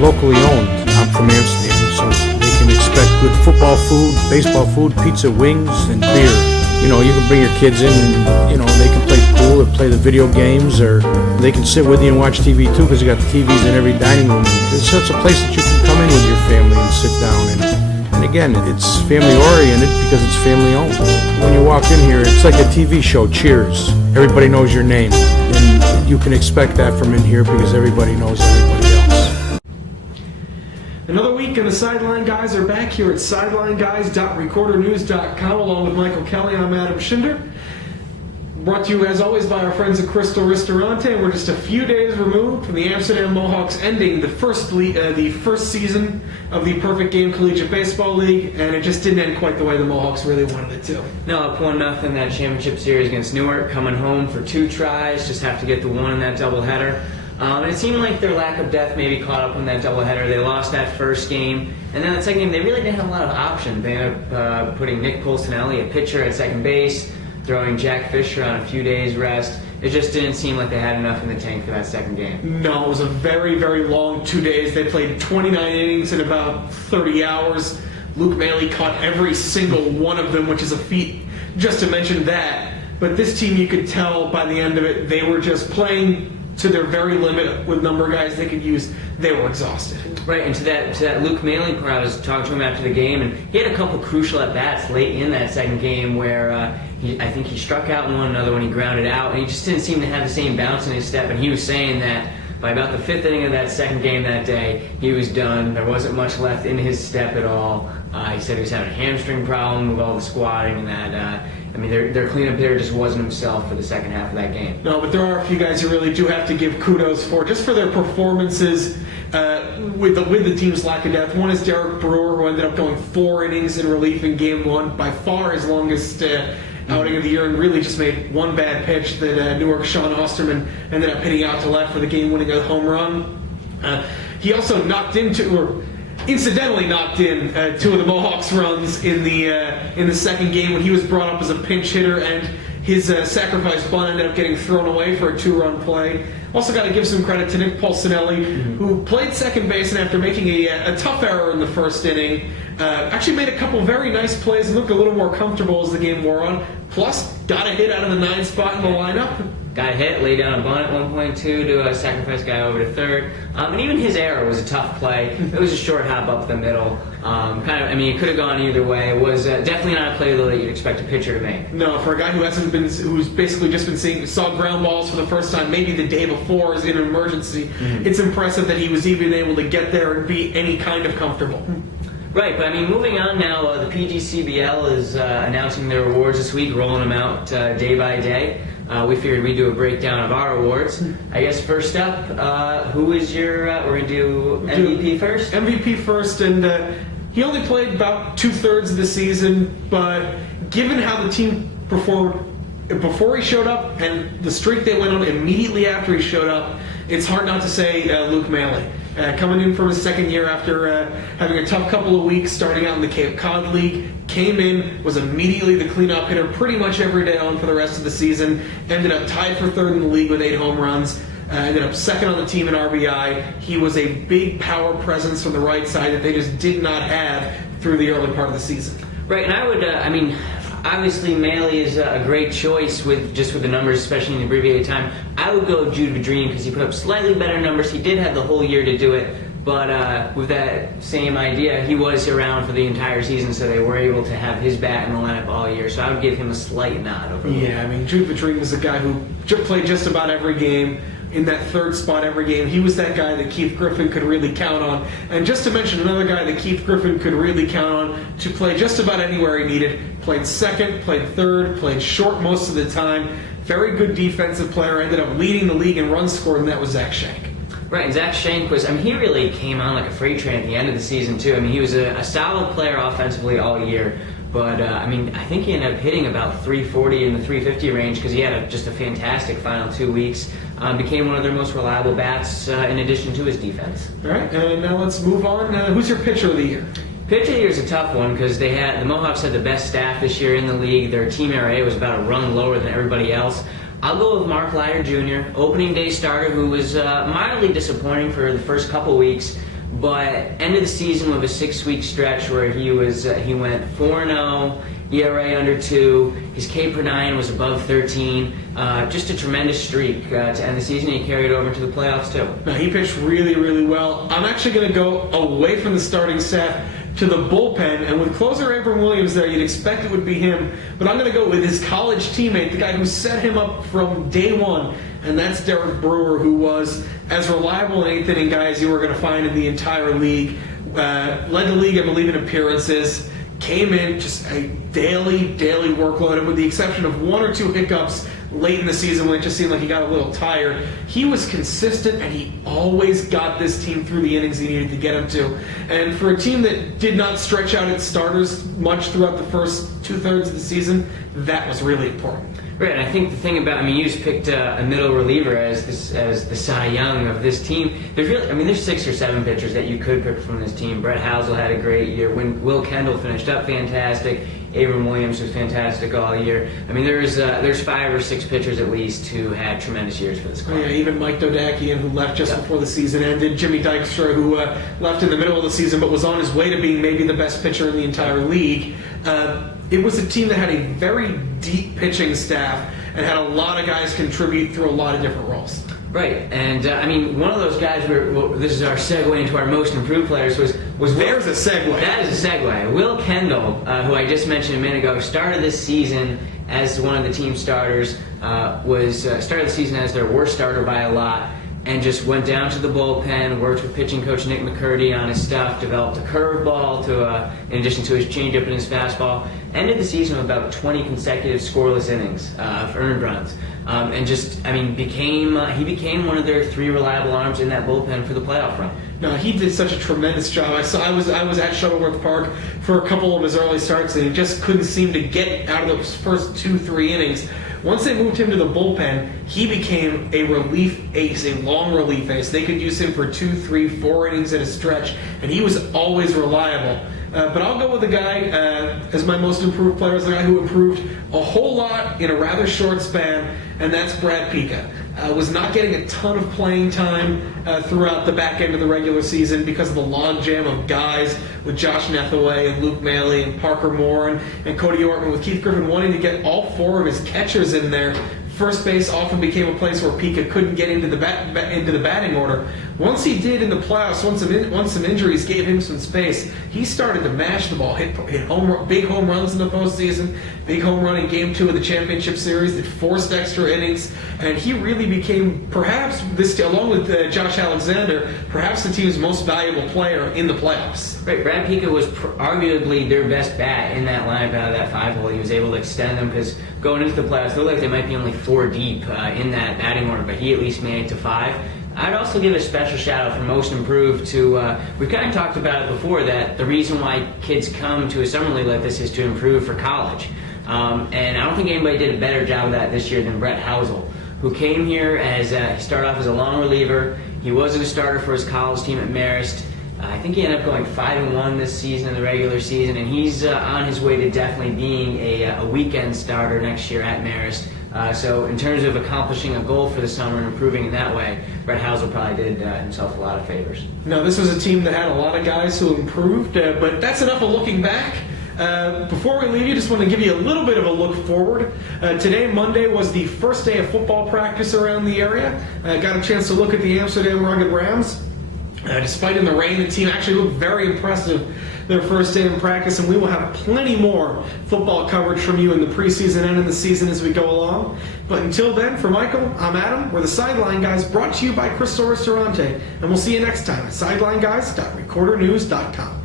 locally owned. I'm from Amsterdam, so they can expect good football food, baseball food, pizza, wings, and beer. You know, you can bring your kids in and, you know, they can play pool or play the video games, or they can sit with you and watch TV too, because you got the TVs in every dining room. It's such a place that you can come in with your family and sit down. And again, it's family oriented because it's family owned. When you walk in here, it's like a TV show, Cheers. Everybody knows your name. And you can expect that from in here because everybody knows everybody else. Another week and the Sideline Guys are back here at sidelineguys.recordernews.com along with Michael Kelly. I'm Adam Schinder. Brought to you as always by our friends at Crystal Ristorante. We're just a few days removed from the Amsterdam Mohawks ending the first season of the Perfect Game Collegiate Baseball League, and it just didn't end quite the way the Mohawks really wanted it to. No, up 1-0 that championship series against Newark, coming home for 2 tries, just have to get the one in that doubleheader. And it seemed like their lack of depth maybe caught up in that doubleheader. They lost that first game, and then that second game they really didn't have a lot of options. They ended up putting Nick Polsonelli, a pitcher, at second base, throwing Jack Fisher on a few days rest. It just didn't seem like they had enough in the tank for that second game. No, it was a very, very long 2 days. They played 29 innings in about 30 hours. Luke Maley caught every single one of them, which is a feat, just to mention that. But this team, you could tell by the end of it, they were just playing to their very limit with number of guys they could use. They were exhausted. Right, and to that Luke Maley part, I was talking to him after the game, and he had a couple crucial at-bats late in that second game where I think he struck out one, another one he grounded out, and he just didn't seem to have the same bounce in his step, and he was saying that by about the 5th inning of that second game that day, he was done. There wasn't much left in his step at all. He said he was having a hamstring problem with all the squatting, and that their cleanup hitter just wasn't himself for the second half of that game. No, but there are a few guys you really do have to give kudos for, just for their performances with the team's lack of depth. One is Derek Brewer, who ended up going 4 innings in relief in Game 1, by far his longest outing of the year, and really just made one bad pitch that Newark Sean Osterman ended up hitting out to left for the game-winning home run. He also incidentally knocked in 2 of the Mohawks' runs in the second game when he was brought up as a pinch hitter, and his sacrifice bunt ended up getting thrown away for a 2-run play. Also got to give some credit to Nick Polsonelli, who played second base, and after making a tough error in the first inning, actually made a couple very nice plays and looked a little more comfortable as the game wore on. Plus, got a hit out of the 9 spot in the lineup. Got a hit, laid down a bunt at 1.2 to sacrifice guy over to third. And even his error was a tough play. It was a short hop up the middle. It could have gone either way. It was definitely not a play that you'd expect a pitcher to make. No, for a guy who's basically just been saw ground balls for the first time, maybe the day before in an emergency, it's impressive that he was even able to get there and be any kind of comfortable. Right, but moving on now, the PGCBL is announcing their awards this week, rolling them out day by day. We figured we'd do a breakdown of our awards. I guess first up, who is your, we're going to do MVP first? MVP first, and he only played about 2/3 of the season, but given how the team performed before he showed up and the streak they went on immediately after he showed up, it's hard not to say Luke Maley. Coming in from his second year after having a tough couple of weeks, starting out in the Cape Cod League, came in, was immediately the cleanup hitter pretty much every day on for the rest of the season, ended up tied for 3rd in the league with 8 home runs, ended up 2nd on the team in RBI. He was a big power presence from the right side that they just did not have through the early part of the season. Right, and I would, obviously Maley is a great choice with the numbers, especially in the abbreviated time. I would go Jude Vidrine because he put up slightly better numbers. He did have the whole year to do it, but with that same idea, he was around for the entire season, so they were able to have his bat in the lineup all year. So I would give him a slight nod over. Yeah, Jude Vidrine was a guy who played just about every game, in that 3rd spot every game. He was that guy that Keith Griffin could really count on. And just to mention another guy that Keith Griffin could really count on to play just about anywhere he needed. Played 2nd, played 3rd, played short most of the time. Very good defensive player. Ended up leading the league in runs scored, and that was Zach Shank. Right, and Zach Shank was, he really came on like a freight train at the end of the season, too. He was a solid player offensively all year. But, I think he ended up hitting about 340 in the 350 range because he had just a fantastic final 2 weeks. Became one of their most reliable bats in addition to his defense. All right, and now let's move on. Who's your pitcher of the year? Pitcher of the year is a tough one because the Mohawks had the best staff this year in the league. Their team ERA was about a run lower than everybody else. I'll go with Mark Leiter Jr., opening day starter who was mildly disappointing for the first couple weeks. but ended the season with a 6-week stretch where he went 4-0, ERA under 2, his K per 9 was above 13, just a tremendous streak to end the season. He carried over to the playoffs too. Now, he pitched really, really well. I'm actually going to go away from the starting staff to the bullpen, and with closer Abram Williams there, you'd expect it would be him, but I'm going to go with his college teammate, the guy who set him up from day one, and that's Derek Brewer, who was as reliable an eighth-inning guy as you were going to find in the entire league. Led the league, I believe, in appearances, came in just a daily workload, and with the exception of 1 or 2 hiccups late in the season when it just seemed like he got a little tired, he was consistent, and he always got this team through the innings he needed to get him to. And for a team that did not stretch out its starters much throughout the first 2/3 of the season, that was really important. Right, and I think the thing about, you just picked a middle reliever as the Cy Young of this team. There's 6 or 7 pitchers that you could pick from this team. Brett Housel had a great year. Will Kendall finished up fantastic. Abram Williams was fantastic all year. There's 5 or 6 pitchers at least who had tremendous years for this club. Yeah, even Mike Dodakian, who left just before the season ended. Jimmy Dykstra, who left in the middle of the season but was on his way to being maybe the best pitcher in the entire league. It was a team that had a very deep pitching staff and had a lot of guys contribute through a lot of different roles. Right, and one of those guys, this is our segue into our most improved players, was There's a segue. That is a segue. Will Kendall, who I just mentioned a minute ago, started this season as one of the team starters, started the season as their worst starter by a lot, and just went down to the bullpen, worked with pitching coach Nick McCurdy on his stuff, developed a curveball in addition to his changeup and his fastball, ended the season with about 20 consecutive scoreless innings of earned runs, he became one of their 3 reliable arms in that bullpen for the playoff run. No, he did such a tremendous job. I was at Shuttleworth Park for a couple of his early starts, and he just couldn't seem to get out of those first 2-3 innings. Once they moved him to the bullpen, he became a relief ace, a long relief ace. They could use him for 2, 3, 4 innings at a stretch, and he was always reliable. But I'll go with the guy as my most improved player, as the guy who improved a whole lot in a rather short span, and that's Brad Pica. Was not getting a ton of playing time throughout the back end of the regular season because of the logjam of guys with Josh Nethaway and Luke Maley and Parker Moore and Cody Ortman, with Keith Griffin wanting to get all 4 of his catchers in there. First base often became a place where Pica couldn't get into the batting order. Once he did in the playoffs, once some injuries gave him some space, he started to mash the ball, hit big home runs in the postseason, big home run in Game 2 of the championship series that forced extra innings, and he really became perhaps, along with Josh Alexander, perhaps the team's most valuable player in the playoffs. Right, Brad Pica was arguably their best bat in that lineup out of that 5-hole. He was able to extend them because going into the playoffs, it looked like they might be only 4 deep in that batting order, but he at least made it to 5. I'd also give a special shout out for most improved to, we've kind of talked about it before, that the reason why kids come to a summer league like this is to improve for college. And I don't think anybody did a better job of that this year than Brett Housel, who came here as, he started off as a long reliever. He wasn't a starter for his college team at Marist. I think he ended up going 5-1 this season in the regular season, and he's on his way to definitely being a weekend starter next year at Marist. So in terms of accomplishing a goal for the summer and improving in that way, Brett Housel probably did himself a lot of favors. Now, this was a team that had a lot of guys who improved, but that's enough of looking back. Before we leave you, just want to give you a little bit of a look forward. Today, Monday, was the first day of football practice around the area. Got a chance to look at the Amsterdam Rugged Rams. Despite in the rain, the team actually looked very impressive their first day in practice, and we will have plenty more football coverage from you in the preseason and in the season as we go along. But until then, for Michael, I'm Adam. We're the Sideline Guys, brought to you by Crystal Ristorante, and we'll see you next time at SidelineGuys.recordernews.com.